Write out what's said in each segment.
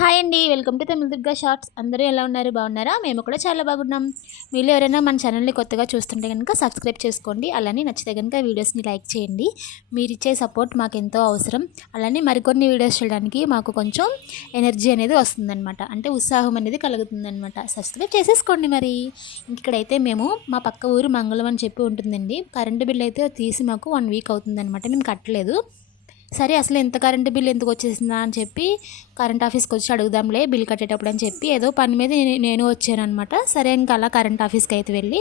Hi అండి welcome to Tamil Durga shorts. అందరూ ఎలా ఉన్నారు? బాగున్నారా? మేము కూడా చాలా బాగున్నాం. మీరు ఎవరైనా మన ఛానల్ని కొత్తగా చూస్తుంటే కనుక సబ్స్క్రైబ్ చేసుకోండి. అలానే నచ్చితే కనుక వీడియోస్ని లైక్ చేయండి. మీరు ఇచ్చే సపోర్ట్ మాకు ఎంతో అవసరం. అలానే మరికొన్ని వీడియోస్ చూడడానికి మాకు కొంచెం ఎనర్జీ అనేది వస్తుందన్నమాట. అంటే ఉత్సాహం అనేది కలుగుతుందన్నమాట. సబ్స్క్రైబ్ చేసేసుకోండి మరి. ఇక్కడైతే మేము మా పక్క ఊరు మంగళం అని చెప్పి ఉంటుందండి. కరెంటు బిల్ అయితే తీసి మాకు వన్ వీక్ అవుతుందన్నమాట. మేము కట్టలేదు. సరే అసలు ఎంత కరెంటు బిల్ ఎందుకు వచ్చేసిందా అని చెప్పి కరెంట్ ఆఫీస్కి వచ్చి అడుగుదాంలే బిల్ కట్టేటప్పుడు అని చెప్పి ఏదో పని మీద నేను వచ్చాను అనమాట సరే ఇంకా అలా కరెంట్ ఆఫీస్కి అయితే వెళ్ళి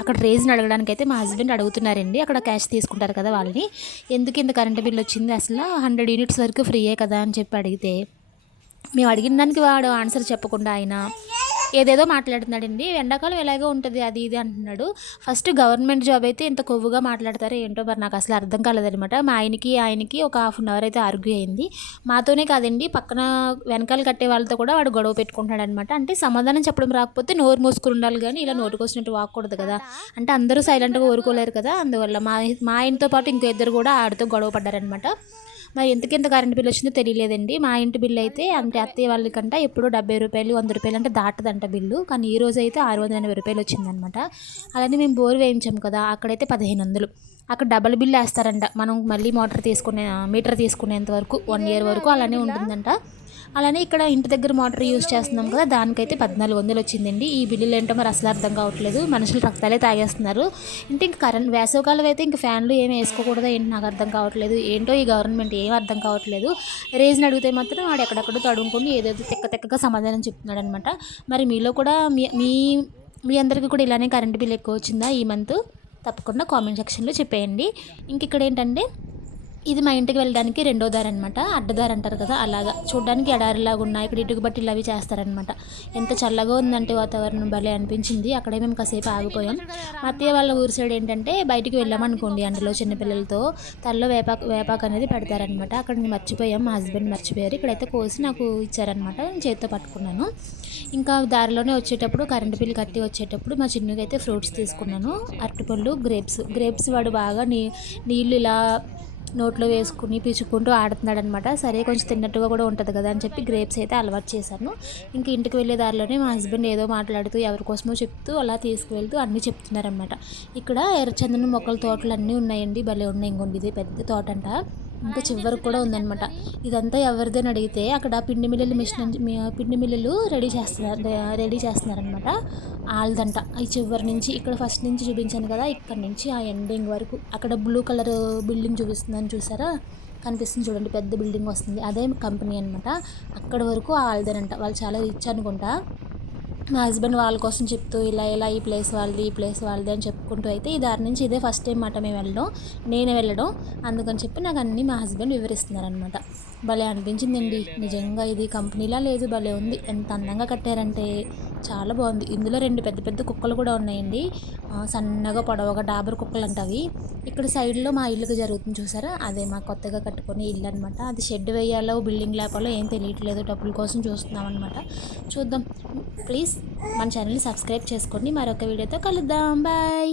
అక్కడ రేజ్ని అడగడానికి అయితే మా హస్బెండ్ అడుగుతున్నారండి. అక్కడ క్యాష్ తీసుకుంటారు కదా వాళ్ళని. ఎందుకు ఇంత కరెంటు బిల్ వచ్చింది? అసలు హండ్రెడ్ యూనిట్స్ వరకు ఫ్రీయే కదా అని చెప్పి అడిగితే మేము అడిగిన దానికి వాడు ఆన్సర్ చెప్పకుండా ఆయన ఏదేదో మాట్లాడుతున్నాడండి. ఎండాకాలం ఎలాగో ఉంటుంది అది ఇది అంటున్నాడు. ఫస్ట్ గవర్నమెంట్ జాబ్ అయితే ఇంత కొవ్వుగా మాట్లాడతారో ఏంటో మరి నాకు అసలు అర్థం కాలేదనమాట మా ఆయనకి ఆయనకి ఒక హాఫ్ అన్ అవర్ అయితే ఆర్గ్యూ అయింది. మాతోనే కాదండి పక్కన వెనకాల కట్టే వాళ్ళతో కూడా వాడు గొడవ పెట్టుకుంటున్నాడు అనమాట అంటే సమాధానం చెప్పడం రాకపోతే నోరు మూసుకుని ఉండాలి కానీ ఇలా నోటుకొచ్చినట్టు వాక్కూడదు కదా. అంటే అందరూ సైలెంట్గా ఊరుకోలేరు కదా. అందువల్ల మా మా ఆయనతో పాటు ఇంకో ఇద్దరు కూడా ఆడితో గొడవ పడ్డారనమాట మరి ఎంతకెంత కరెంట్ బిల్ వచ్చిందో తెలియలేదండి. మా ఇంటి బిల్లు అయితే అంటే అత్తయ్య వాళ్ళకంట ఎప్పుడు డెబ్బై రూపాయలు వంద రూపాయలు అంటే దాటదంట బిల్లు. కానీ ఈ రోజు అయితే ఆరు వందల ఎనభై రూపాయలు వచ్చిందనమాట అలానే మేము బోర్ వేయించాం కదా అక్కడైతే పదిహేను వందలు. అక్కడ డబల్ బిల్ వేస్తారంట. మనం మళ్ళీ మోటార్ తీసుకునే మీటర్ తీసుకునేంత వరకు వన్ ఇయర్ వరకు అలానే ఉంటుందంట. అలానే ఇక్కడ ఇంటి దగ్గర మోటార్ యూజ్ చేస్తున్నాం కదా దానికైతే పద్నాలుగు వందలు వచ్చిందండి. ఈ బిల్లులు ఏంటో మరి అసలు అర్థం కావట్లేదు. మనుషులు రక్తాలే తాగేస్తున్నారు. అంటే ఇంక కరెంట్ వేసవకాలం అయితే ఇంక ఫ్యాన్లు ఏమి వేసుకోకూడదు ఏంటి నాకు అర్థం కావట్లేదు. ఏంటో ఈ గవర్నమెంట్ ఏం అర్థం కావట్లేదు. రీజన్ అడిగితే మాత్రం వాడు ఎక్కడెక్కడ తడుముకుంటూ ఏదేదో తెక్క తెక్కగా సమాధానం చెప్తున్నాడు అనమాట మరి మీలో కూడా మీ మీ మీ అందరికీ కూడా ఇలానే కరెంట్ బిల్ ఎక్కువ వచ్చిందా ఈ మంత్ తప్పకుండా కామెంట్ సెక్షన్లో చెప్పేయండి. ఇంక ఇక్కడ ఏంటంటే ఇది మా ఇంటికి వెళ్ళడానికి రెండో దారి అనమాట అడ్డదారి అంటారు కదా అలాగా. చూడడానికి ఎడారిలాగా ఉన్నాయి. ఇక్కడ ఇటుకు బట్టి అవి చేస్తారనమాట ఎంత చల్లగా ఉందంటే వాతావరణం భలే అనిపించింది. అక్కడే మేము కాసేపు ఆగిపోయాం. మా అత్తయ్య వాళ్ళ ఊరి సైడ్ ఏంటంటే బయటికి వెళ్ళామనుకోండి అందులో చిన్నపిల్లలతో తలలో వేపాకు వేపాకు అనేది పెడతారనమాట అక్కడ నేను మర్చిపోయాం. మా హస్బెండ్ మర్చిపోయారు. ఇక్కడైతే కోసి నాకు ఇచ్చారనమాట నేను చేతితో పట్టుకున్నాను. ఇంకా దారిలోనే వచ్చేటప్పుడు కరెంటు బిల్ కట్టి వచ్చేటప్పుడు మా చిన్నగా అయితే ఫ్రూట్స్ తీసుకున్నాను. అరటిపళ్ళు గ్రేప్స్. గ్రేప్స్ వాడు బాగా నీ నీళ్ళు ఇలా నోట్లో వేసుకుని పీచుకుంటూ ఆడుతున్నాడు అనమాట సరే కొంచెం తిన్నట్టుగా కూడా ఉంటుంది కదా అని చెప్పి గ్రేప్స్ అయితే అలవాటు చేశాను. ఇంక ఇంటికి వెళ్ళే దారిలోనే మా హస్బెండ్ ఏదో మాట్లాడుతూ ఎవరి కోసమో చెప్తూ అలా తీసుకువెళ్తూ అన్నీ చెప్తున్నారనమాట. ఇక్కడ ఎర్రచందనం మొక్కల తోటలు అన్నీ ఉన్నాయండి. భలే ఉన్నాయి ఇంకొండి. ఇది పెద్ద తోట అంట ఇంకా చివరికి కూడా ఉందన్నమాట. ఇదంతా ఎవరిదని అడిగితే అక్కడ పిండి మిల్లులు మిషన్ పిండి మిల్లులు రెడీ చేస్తున్నారు రెడీ చేస్తున్నారనమాట వాళ్ళదంట ఈ చివరి నుంచి ఇక్కడ ఫస్ట్ నుంచి చూపించాను కదా ఇక్కడ నుంచి ఆ ఎండింగ్ వరకు. అక్కడ బ్లూ కలర్ బిల్డింగ్ చూపిస్తుందని చూసారా? కనిపిస్తుంది చూడండి పెద్ద బిల్డింగ్ వస్తుంది. అదే కంపెనీ అనమాట అక్కడ వరకు వాళ్ళదేనంట వాళ్ళు చాలా రిచ్ అనుకుంటా. మా హస్బెండ్ వాళ్ళ కోసం చెప్తూ ఇలా ఇలా ఈ ప్లేస్ వాళ్ళది ఈ ప్లేస్ వాళ్ళది అని చెప్పుకుంటూ అయితే ఈ దారి నుంచి ఇదే ఫస్ట్ టైం మాట మేము వెళ్ళడం. నేనే వెళ్ళడం. అందుకని చెప్పి నాకు అన్నీ మా హస్బెండ్ వివరిస్తున్నారనమాట భలే అనిపించిందండి. నిజంగా ఇది కంపెనీలా లేదు భలే ఉంది. ఎంత అందంగా కట్టారంటే చాలా బాగుంది. ఇందులో రెండు పెద్ద పెద్ద కుక్కలు కూడా ఉన్నాయండి. సన్నగా పొడవగా డాబర్ కుక్కలు అంటవి ఇక్కడ సైడ్లో మా ఇల్లుకి జరుగుతుంది చూసారా? అదే మా కొత్తగా కట్టుకునే ఇల్లు అనమాట అది షెడ్ వేయాలో బిల్డింగ్ లేపాలో ఏం తెలియట్లేదు. డబ్బుల కోసం చూస్తున్నాం అనమాట చూద్దాం. ప్లీజ్ మన ఛానల్ని సబ్స్క్రైబ్ చేసుకోండి. మరొక వీడియోతో కలుద్దాం. బాయ్.